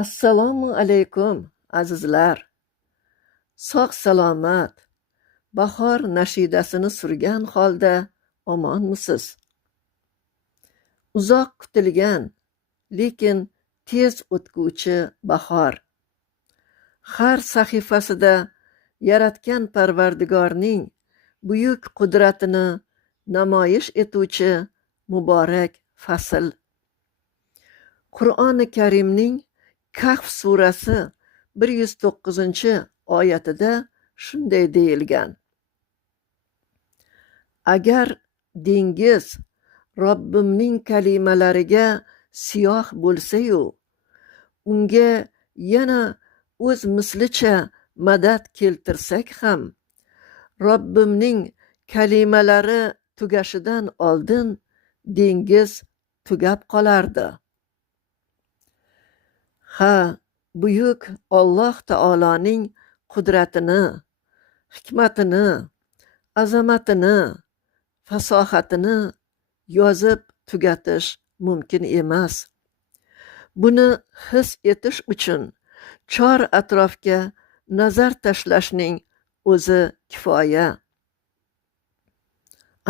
Assalomu alaykum azizlar. Sog' salomat, bahor nashidasini surgan holda omonmisiz? Uzoq kutilgan, lekin tez o'tguvchi bahor. Har sahifasida yaratgan Parvardigorning buyuk qudratini namoyish etuvchi muborak fasl. Qur'oni Karimning Kahf surasi 109-oyatida shunday deyilgan: Agar dengiz Robbimning kalimalariga siyoh bo'lsa-yu, unga yana o'z mislicha madad keltirsak ham, Robbimning kalimalari tugashidan oldin dengiz tugab qolardi. Ha, buyuk Alloh taoloning qudratini, hikmatini, azamatini, fasohatini yozib tugatish mumkin emas. Buni his etish uchun chor atrofga nazar tashlashning o'zi kifoya.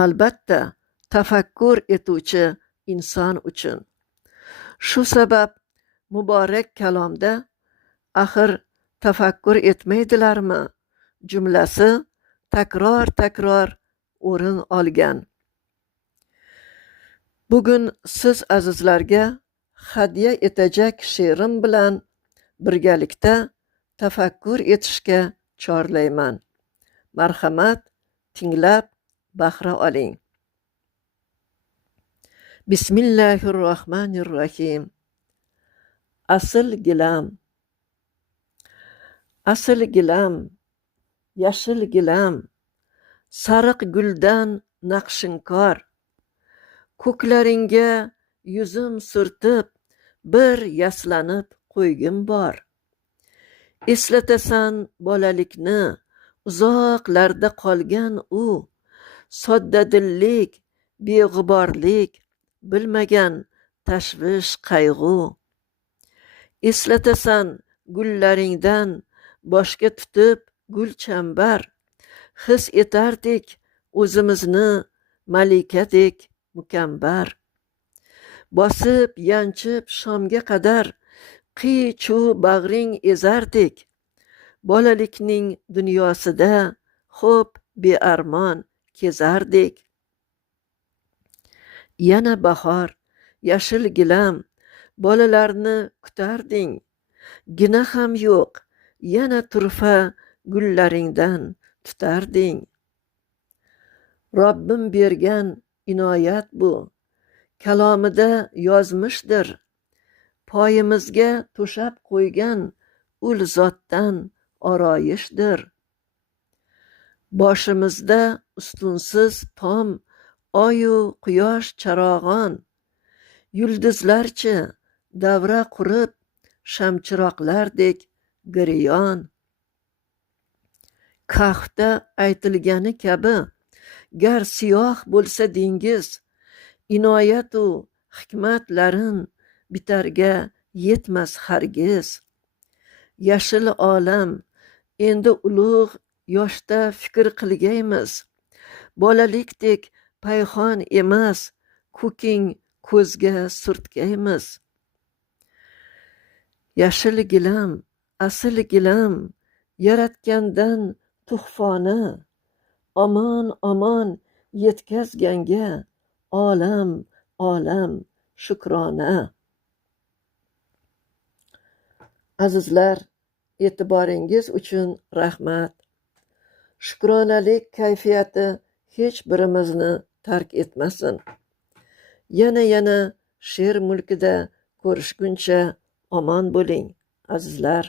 Albatta, tafakkur etuvchi inson uchun. Shu sabab muborak kalomda axir tafakkur etmaydilarmi jumlasi takror o'rin olgan. Bugun siz azizlarga hadya etajak she'rim bilan birgalikda tafakkur etishga chorlayman. Marhamat, tinglab bahra oling. Bismillahirrohmanirrohim. Asl gilam, asl gilam, yashil gilam, sariq guldan naqshinkor, ko'klaringga yuzim surtib bir yaslanib qo'ygim bor. Eslatasan bolalikni, uzoqlarda qolgan u, soddadillik, beg'uborlik, bilmagan tashvish qayg'u. Eslatasan gullaringdan boshga tutib gulchambar, his etardik o'zimizni malikadek mukambar. Bosib yanchib shomga qadar qiy-chuv bag'ring ezardik, bolalikning dunyosida xo'p bearmon kezardik. Yana bahor, yashil gilam, bolalarni kutarding, gina ham yo'q, yana turfa gullaringdan tutarding. Robbim bergan inoyat bu, kalomida yozmishdir, poyimizga to'shab qo'ygan ul zotdan oroyishdir. Boshimizda ustunsiz tom, oyu quyosh charog'on, yulduzlarchi davra qurib shamchiroqlardek giriyon. Kahfda aytilgani kabi, gar siyoh bo'lsa dengiz, inoyatu hikmatlarin bitarga yetmas hargiz. Yashil olam, endi ulug' yoshda fikr qilgaymiz, bolalikdek payhon emas, ko'king ko'zga surtgaymiz. Yashil gilam, asl gilam, yaratgandan tuhfoni, omon yetkazganga olam shukrona. Azizlar, e'tiboringiz uchun rahmat. Shukronalik kayfiyati hech birimizni tark etmasin. Yana she'r mulkida ko'rishguncha omon bo'ling azizlar.